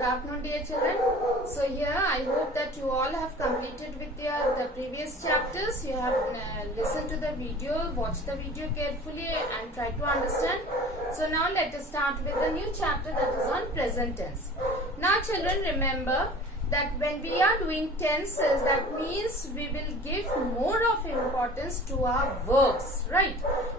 Good afternoon, dear children. So here I hope that you all have completed with the previous chapters. You have listened to the video, watched the video carefully and try to understand. So now let us start with the new chapter, that is on present tense. Now children, remember that when we are doing tenses, that means we will give more of importance to our verbs, right?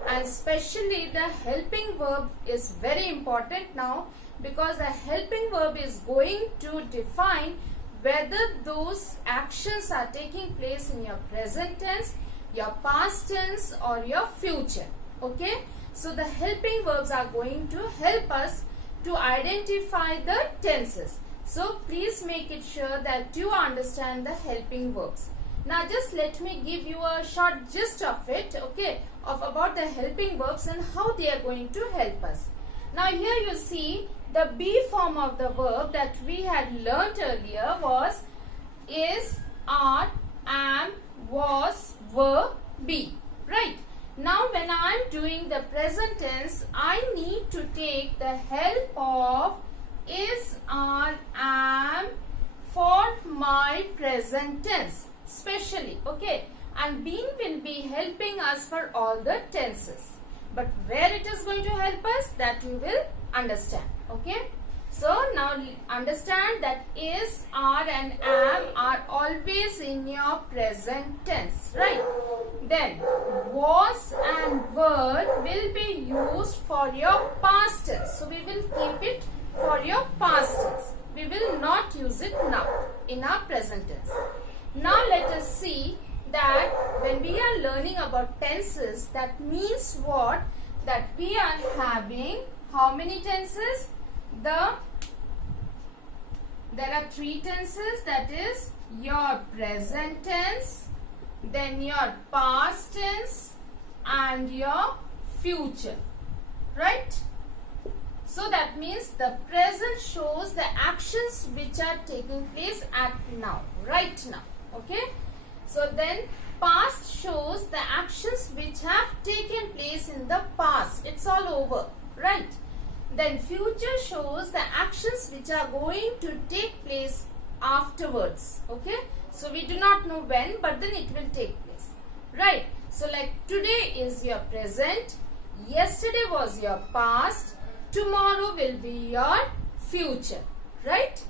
And especially the helping verb is very important now, because the helping verb is going to define whether those actions are taking place in your present tense, your past tense or your future. Okay, so the helping verbs are going to help us to identify the tenses. So please make it sure that you understand the helping verbs. Now just let me give you a short gist of it, okay, of about the helping verbs and how they are going to help us. Now here you see the be form of the verb that we had learnt earlier was is, are, am, was, were, be, right? Now when I am doing the present tense, I need to take the help of is, are, am for my present tense specially, okay, and being will be helping us for all the tenses. But where it is going to help us, that you will understand, okay. So now understand that is, are and am are always in your present tense, right? Then was and were will be used for your past tense. So we will keep it for your past tense. We will not use it now in our present tense. Now let us see that when we are learning about tenses, that means what? That we are having how many tenses? There are three tenses, that is your present tense, then your past tense and your future, right? So that means the present shows the actions which are taking place at now, right now, okay? So then past shows the actions which have taken place in the past. It's all over, right? Then future shows the actions which are going to take place afterwards, okay? So we do not know when, but then it will take place, right? So like today is your present, yesterday was your past, tomorrow will be your future, right?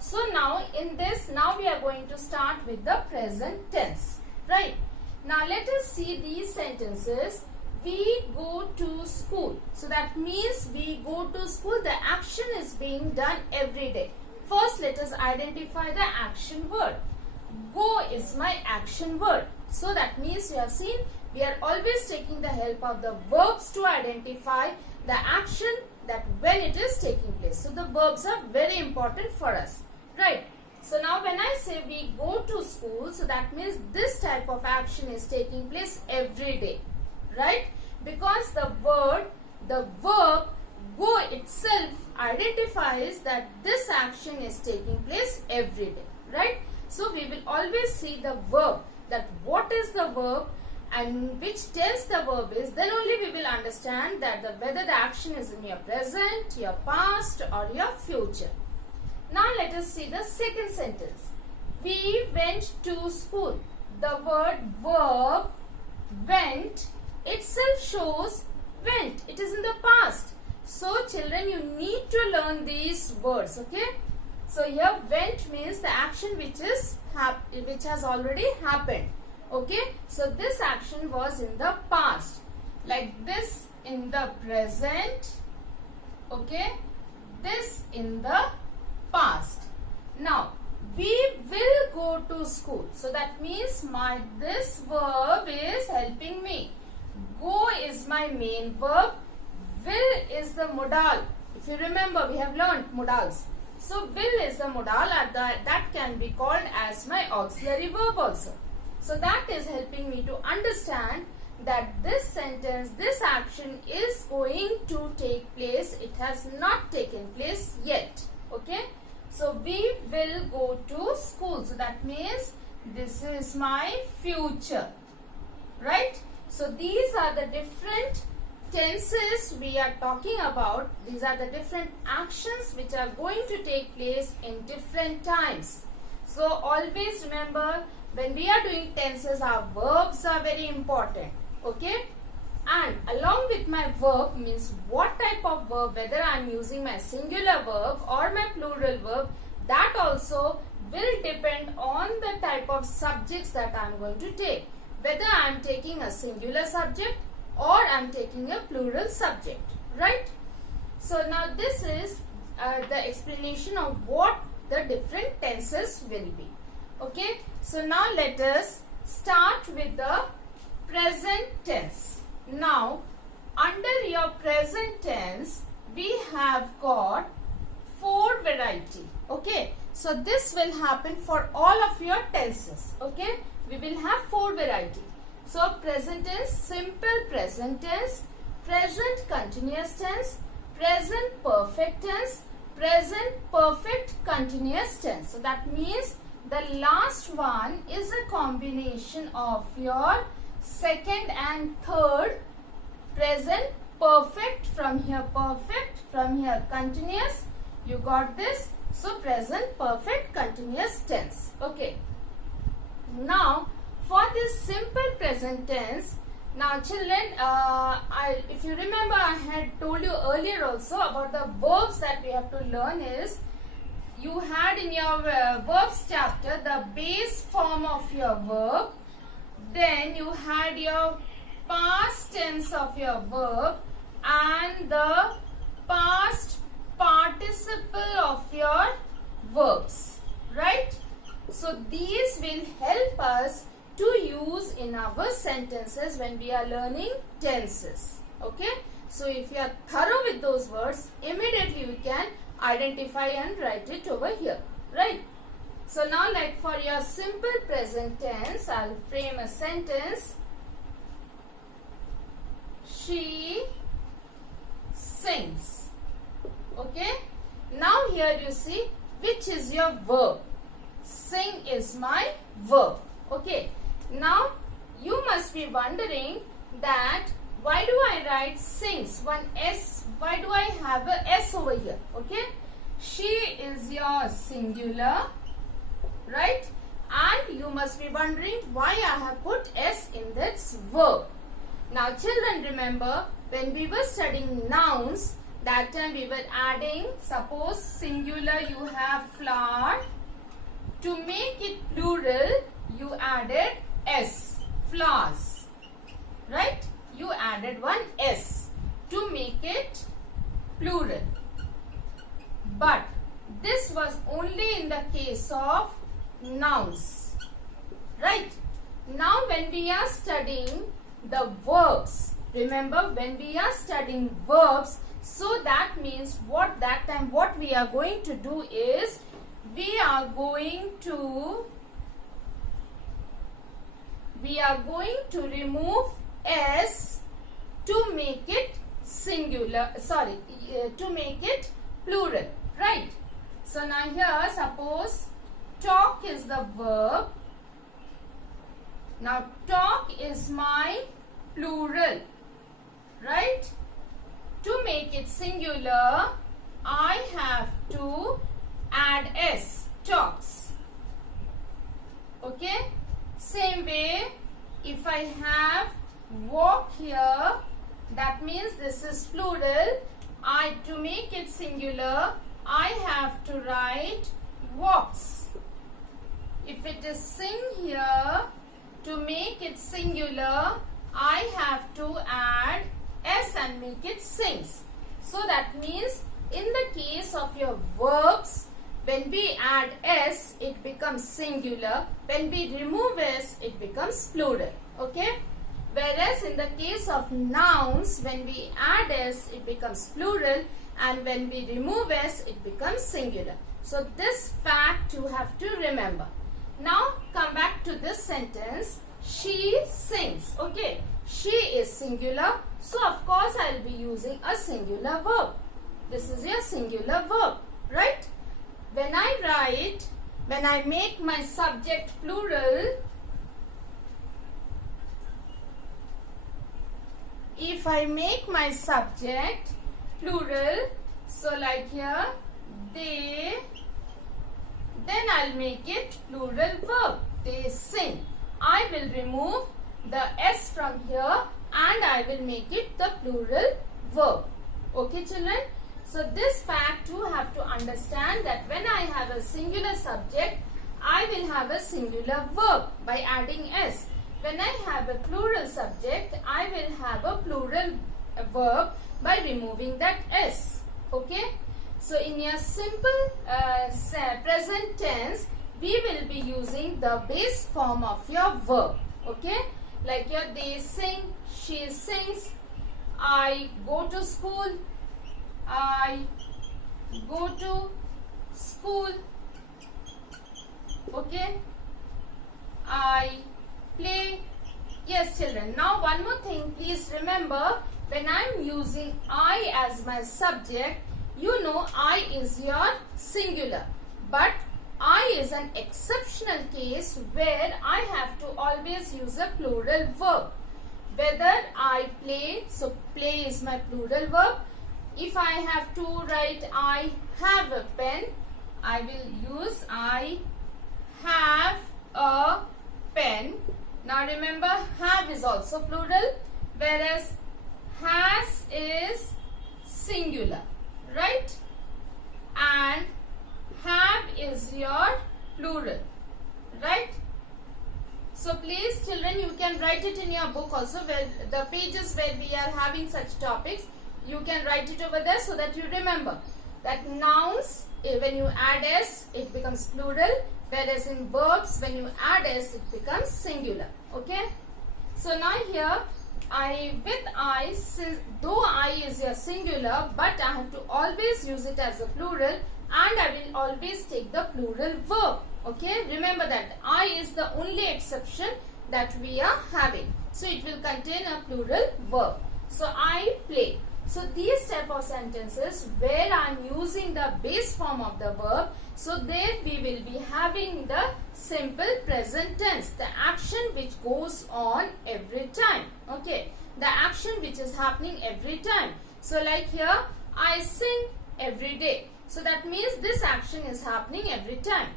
So now in this, now we are going to start with the present tense, right? Now let us see these sentences. We go to school. So that means we go to school. The action is being done every day. First let us identify the action word. Go is my action word. So that means you have seen we are always taking the help of the verbs to identify the action that when it is taking place. So the verbs are very important for us, right? So now when I say we go to school, so that means this type of action is taking place every day, right? Because the verb go itself identifies that this action is taking place every day, right? So we will always see the verb, that what is the verb and which tense the verb is, then only we will understand that whether the action is in your present, your past or your future. Now let us see the second sentence. We went to school. The word verb went itself shows went. It is in the past. So children, you need to learn these words, okay? So here went means the action which has already happened. Okay, so this action was in the past, like this in the present, okay, this in the past. Now we will go to school, so that means this verb is helping me. Go is my main verb, will is the modal. If you remember, we have learned modals. So will is the modal, and that can be called as my auxiliary verb also. So that is helping me to understand that this sentence, this action is going to take place. It has not taken place yet. Okay. So we will go to school. So that means this is my future. Right. So these are the different tenses we are talking about, these are the different actions which are going to take place in different times. So always remember, when we are doing tenses, our verbs are very important. Okay? And along with my verb means what type of verb, whether I am using my singular verb or my plural verb, that also will depend on the type of subjects that I am going to take. Whether I am taking a singular subject or I am taking a plural subject. Right? So now this is the explanation of what the different tenses will be. Okay? So now let us start with the present tense. Now, under your present tense, we have got 4 variety. Okay. So this will happen for all of your tenses. Okay. We will have 4 variety. So present tense, simple present tense, present continuous tense, present perfect tense, present perfect continuous tense. So that means the last one is a combination of your second and third. Present perfect, from here continuous, you got this. So present perfect continuous tense. Okay. Now for this simple present tense, now children, if you remember, I had told you earlier also about the verbs that we have to learn is, you had in your verbs chapter the base form of your verb, then you had your past tense of your verb and the past participle of your verbs, right? So these will help us to use in our sentences when we are learning tenses. Okay? So if you are thorough with those words, immediately we can identify and write it over here, right? So now, like for your simple present tense, I'll frame a sentence. She sings. Okay? Now here you see which is your verb. Sing is my verb. Okay? Now you must be wondering that why do I write sings? One S. Why do I have a S over here? Okay? She is your singular. Right? And you must be wondering why I have put S in this verb. Now children, remember when we were studying nouns, that time we were adding, suppose singular you have flower. To make it plural, you added S, flowers. Right? You added one S to make it plural. But this was only in the case of nouns. Right? Now when we are studying the verbs, remember when we are studying verbs, so that means what we are going to do is we are going to remove S to make it singular, to make it plural, right? So now here suppose talk is the verb. Now talk is my plural, right? To make it singular, I have to add S, talks. Okay? Same way, if I have walk here, that means this is plural. To make it singular, I have to write walks. If it is sing here, to make it singular, I have to add S and make it sings. So that means in the case of your verbs, when we add S, it becomes singular. When we remove S, it becomes plural. Okay? Whereas in the case of nouns, when we add S, it becomes plural. And when we remove S, it becomes singular. So this fact you have to remember. Now come back to this sentence. She sings. Okay? She is singular. So of course I will be using a singular verb. This is a singular verb. Right? When I make my subject plural, if if I make my subject plural, so like here they, then I'll make it plural verb. They sing. I will remove the S from here and I will make it the plural verb. Okay children? So this fact you have to understand that when I have a singular subject, I will have a singular verb by adding S. When I have a plural subject, I will have a plural verb by removing that S. Okay? So in your simple present tense, we will be using the base form of your verb. Okay? Like here, they sing, she sings, I go to school, I go to school. Okay? I play. Yes children. Now one more thing, please remember, when I am using I as my subject, you know I is your singular. But I is an exceptional case where I have to always use a plural verb. Whether I play, so play is my plural verb. If I have to write I have a pen, I will use I have a pen. Now remember, have is also plural, whereas has is singular, right? And have is your plural, right? So please children, you can write it in your book also, where the pages where we are having such topics, you can write it over there so that you remember that nouns, when you add S, it becomes plural, whereas in verbs, when you add S, it becomes singular. Okay? So now here, with I, though I is your singular, but I have to always use it as a plural, and I will always take the plural verb. Okay? Remember that I is the only exception that we are having. So it will contain a plural verb. So I play. So these type of sentences where I am using the base form of the verb, so there we will be having the simple present tense, the action which goes on every time. Okay, the action which is happening every time. So like here, I sing every day. So that means this action is happening every time.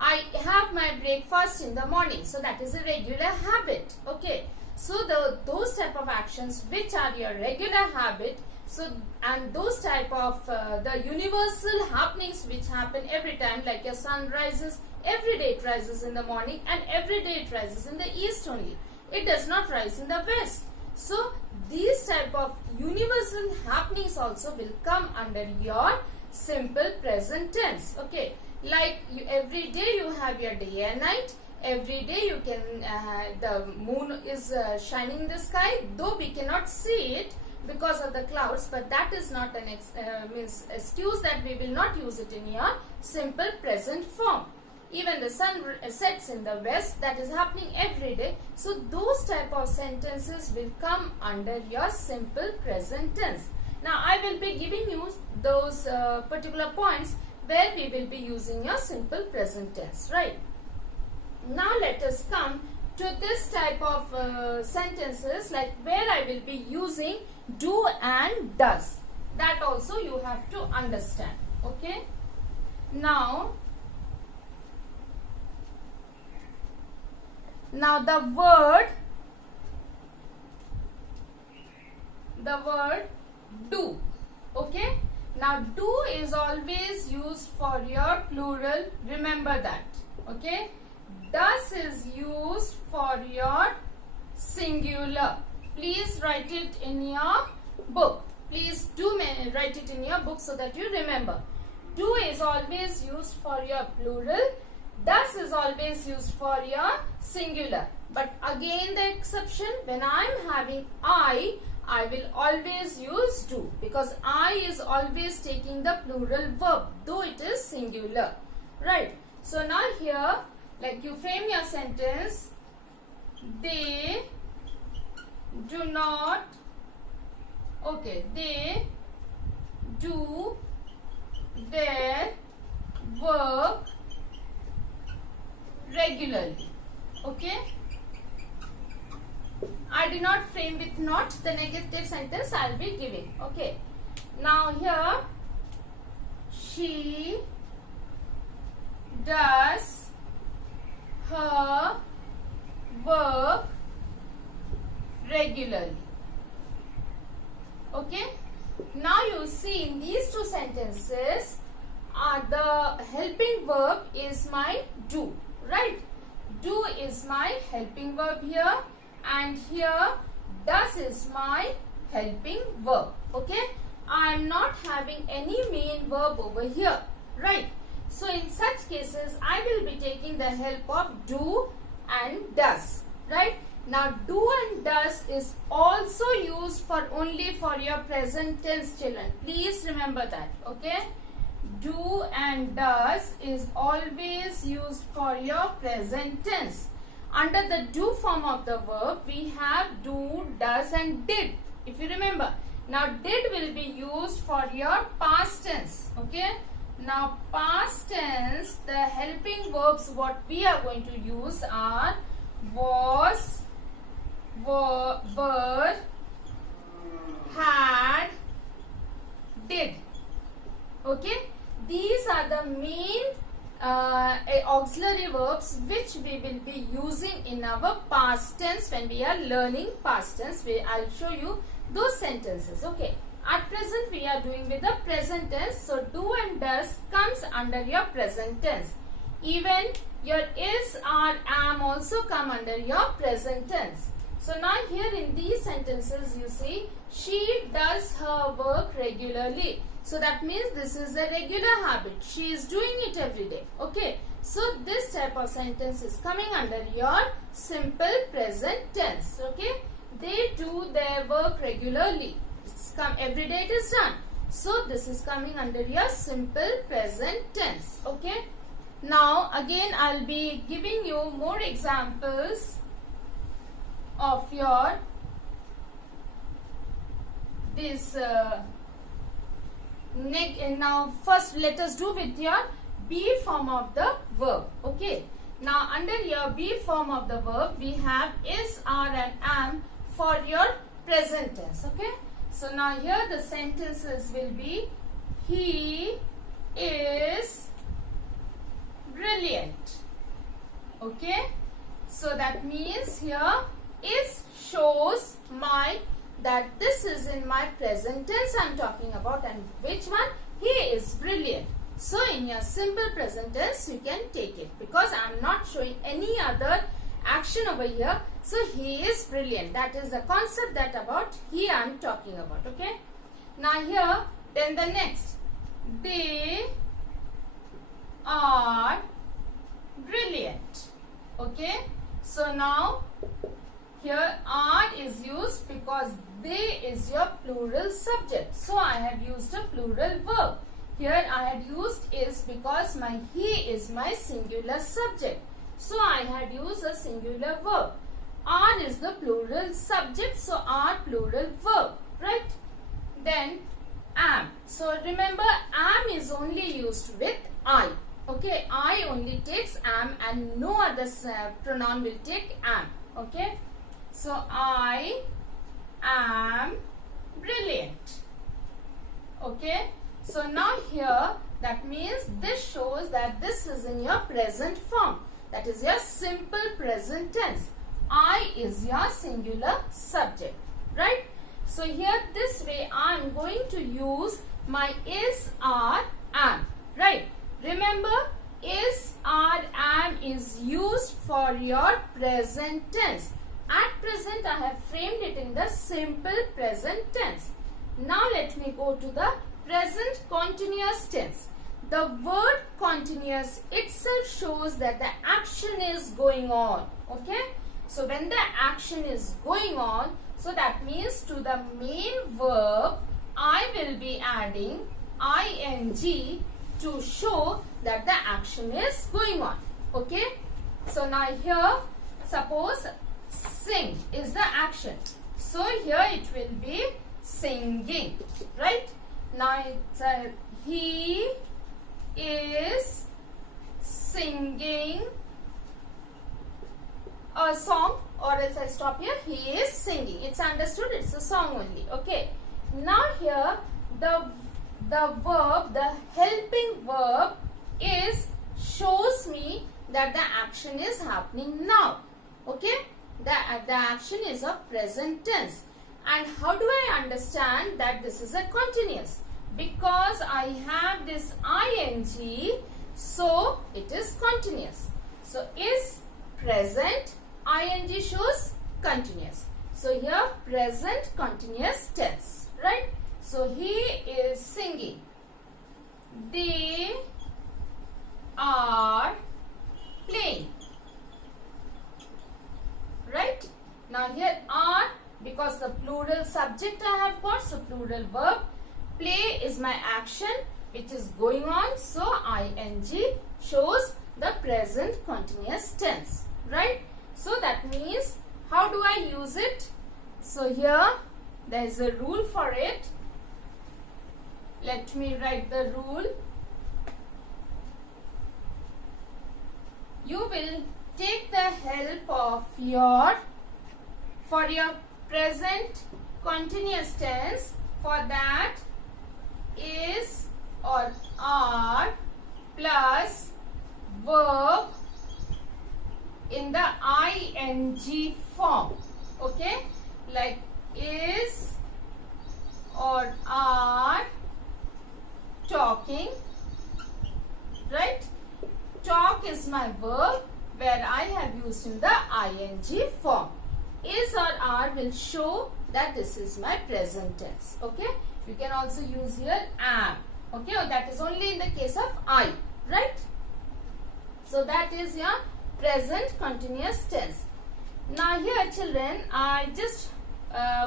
I have my breakfast in the morning. So that is a regular habit. Okay, so those type of actions which are your regular habit, so and those type of the universal happenings which happen every time, like your sun rises, every day it rises in the morning and every day it rises in the east only. It does not rise in the west. So these type of universal happenings also will come under your simple present tense. Okay, like every day you have your day and night. Every day you can, the moon is shining in the sky, though we cannot see it because of the clouds, but that is not an excuse that we will not use it in your simple present form. Even the sun sets in the west, that is happening every day. So those type of sentences will come under your simple present tense. Now I will be giving you those particular points where we will be using your simple present tense, right? Now let us come to this type of sentences, like where I will be using do and does. That also you have to understand. Okay. Now the word do. Okay. Now do is always used for your plural. Remember that. Okay. Does is used for your singular. Please write it in your book. Please do write it in your book so that you remember. Do is always used for your plural. Does is always used for your singular. But again the exception, when I am having I will always use do, because I is always taking the plural verb, though it is singular. Right. So now here, like you frame your sentence, they do not, okay, they do their work regularly. Okay, I did not frame name with not the negative sentence I'll be giving. Okay. Now here, she does her work regularly. Okay. Now you see in these two sentences, the helping verb is my do, right? Do is my helping verb here, and here does is my helping verb. Okay. I am not having any main verb over here, right? So in such cases, I will be taking the help of do and does, right? Now do and does is also used for only for your present tense, children. Please remember that, okay? Do and does is always used for your present tense. Under the do form of the verb, we have do, does and did, if you remember. Now did will be used for your past tense, okay? Now past tense, the helping verbs what we are going to use are was, were, had, did. Okay, these are the main auxiliary verbs which we will be using in our past tense when we are learning past tense. I'll show you those sentences. Okay, at present we are doing with the present tense, so do and does comes under your present tense. Even your is, are, am also come under your present tense. So now here in these sentences you see, she does her work regularly. So that means this is a regular habit. She is doing it every day. Okay. So this type of sentence is coming under your simple present tense. Okay. They do their work regularly. Every day it is done. So this is coming under your simple present tense. Okay. Now again I'll be giving you more examples of your this now first let us do with your be form of the verb. Okay. Now under your be form of the verb we have is, are and am for your present tense. Okay. So now here the sentences will be, he is brilliant. Okay. So that means here is shows my that this is in my present tense I am talking about, and which one? He is brilliant. So in your simple present tense you can take it because I am not showing any other action over here. So he is brilliant. That is the concept that about he I am talking about. Okay. Now here then the next, they are brilliant. Okay. So now here are is used because they is your plural subject. So I have used a plural verb. Here I had used is because my he is my singular subject. So I had used a singular verb. Are is the plural subject. So are plural verb. Right? Then am. So remember am is only used with I. Okay. I only takes am and no other pronoun will take am. Okay. So I am brilliant. Okay. So now here that means this shows that this is in your present form. That is your simple present tense. I is your singular subject. Right. So here this way I am going to use my is, are, am. Right. Remember is, are, am is used for your present tense. At present I have framed it in the simple present tense. Now let me go to the present continuous tense. The word continuous itself shows that the action is going on. Okay. So when the action is going on, so that means to the main verb I will be adding ing to show that the action is going on. Okay. So now here suppose sing is the action. So here it will be singing. Right. Now it's he is singing a song. or else I stop here. He is singing. It's understood. It's a song only. Okay. Now here the verb, the helping verb is shows me that the action is happening now. Okay. The action is of present tense. And how do I understand that this is a continuous? Because I have this ing, so it is continuous. So is present, ing shows continuous. So here present continuous tense, right? So he is singing. They are playing. Right? Now here are, because the plural subject I have got, so plural verb. Play is my action which is going on, so ing shows the present continuous tense, right? So that means, how do I use it? So here there is a rule for it. Let me write the rule. You will take the help of for your present continuous tense. For that, is or are plus verb in the ing form. Okay, like is or are talking, right? Talk is my verb where I have used in the ing form. Is or are will show that this is my present tense. Okay, you can also use here am. Okay, or that is only in the case of I, right? So that is your present continuous tense. Now here children, I just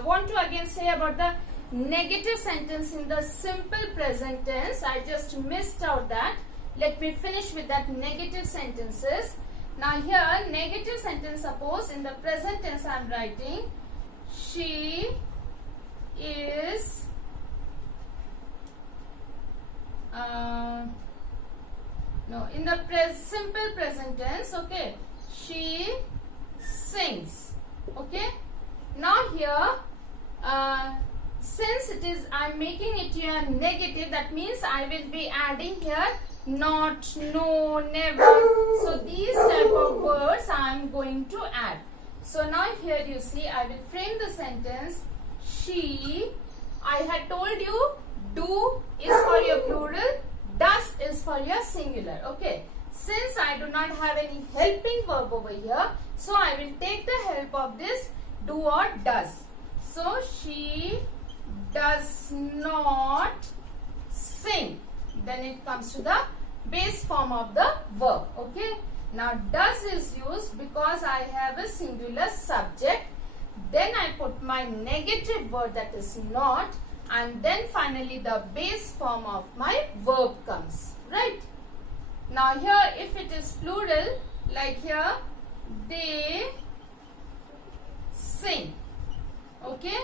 want to again say about the negative sentence in the simple present tense. I just missed out that. Let me finish with that negative sentences. Now here negative sentence, suppose in the present tense I am writing she is in the simple present tense, okay, she sings. Okay, now here since it is, I am making it here negative, that means I will be adding here not, no, never. So these type of words I am going to add. So now here you see, I will frame the sentence. She, I had told you, do is for your plural, does is for your singular. Okay, since I do not have any helping verb over here, so I will take the help of this do or does. So she does not sing. Then it comes to the base form of the verb. Okay, now does is used because I have a singular subject. Then I put my negative word, that is not, and then finally the base form of my verb comes, right? Now here if it is plural, like here they sing. Okay,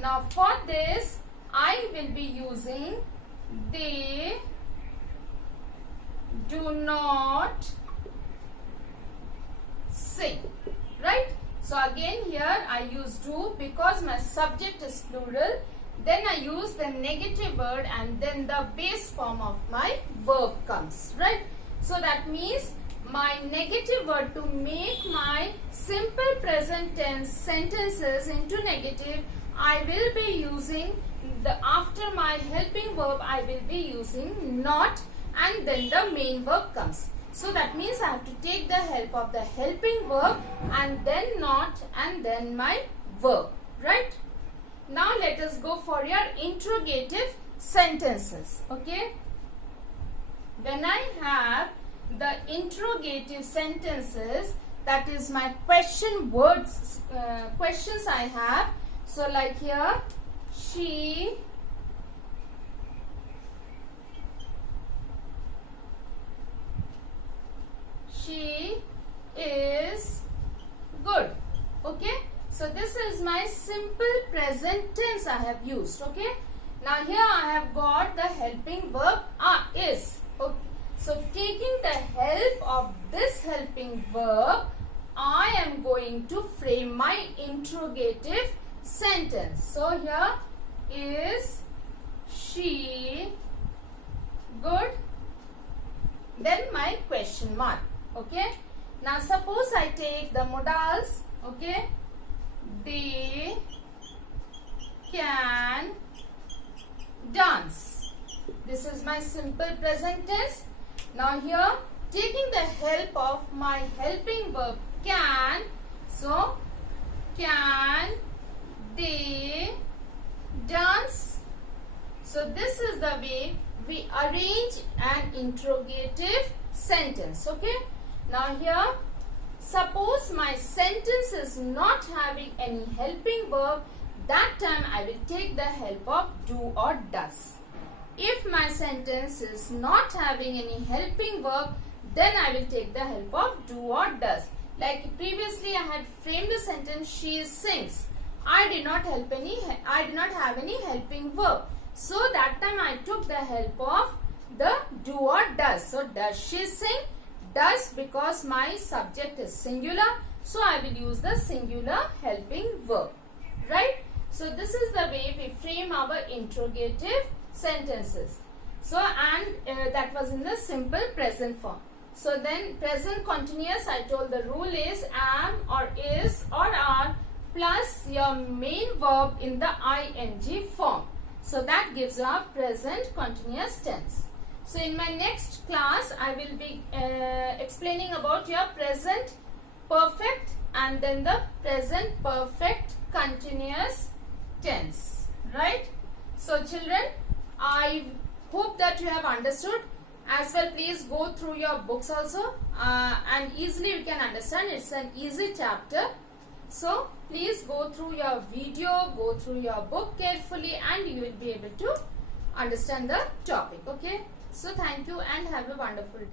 now for this I will be using they do not sing, right? So again here I use do because my subject is plural. Then I use the negative word and then the base form of my verb comes, right? So that means my negative word, to make my simple present tense sentences into negative, I will be using after my helping verb I will be using not, and then the main verb comes. So that means I have to take the help of the helping verb and then not and then my verb, right? Now let us go for your interrogative sentences. Okay, when I have the interrogative sentences, that is my question words, questions I have. So like here, she is good. Okay, so this is my simple present tense I have used. Okay, now here I have got the helping verb is. Okay, so taking the help of this helping verb, I am going to frame my interrogative sentence. So here is she good? Then my question mark. Okay. Now suppose I take the modals. Okay. They can dance. This is my simple present tense. Now here taking the help of my helping verb can. So can they dance? So this is the way we arrange an interrogative sentence. Okay. Now here suppose my sentence is not having any helping verb, that time I will take the help of do or does. If my sentence is not having any helping verb, then I will take the help of do or does. Like previously I had framed the sentence she sings. I did not have any helping verb. So that time I took the help of the do or does. So does she sing? Does, because my subject is singular. So I will use the singular helping verb. Right? So this is the way we frame our interrogative sentences. So and that was in the simple present form. So then present continuous, I told the rule is am or is or are plus your main verb in the ing form. So that gives our present continuous tense. So in my next class, I will be explaining about your present perfect and then the present perfect continuous tense. Right? So children, I hope that you have understood. As well, please go through your books also and easily you can understand. It's an easy chapter. So please go through your video, go through your book carefully and you will be able to understand the topic. Okay. So thank you and have a wonderful day.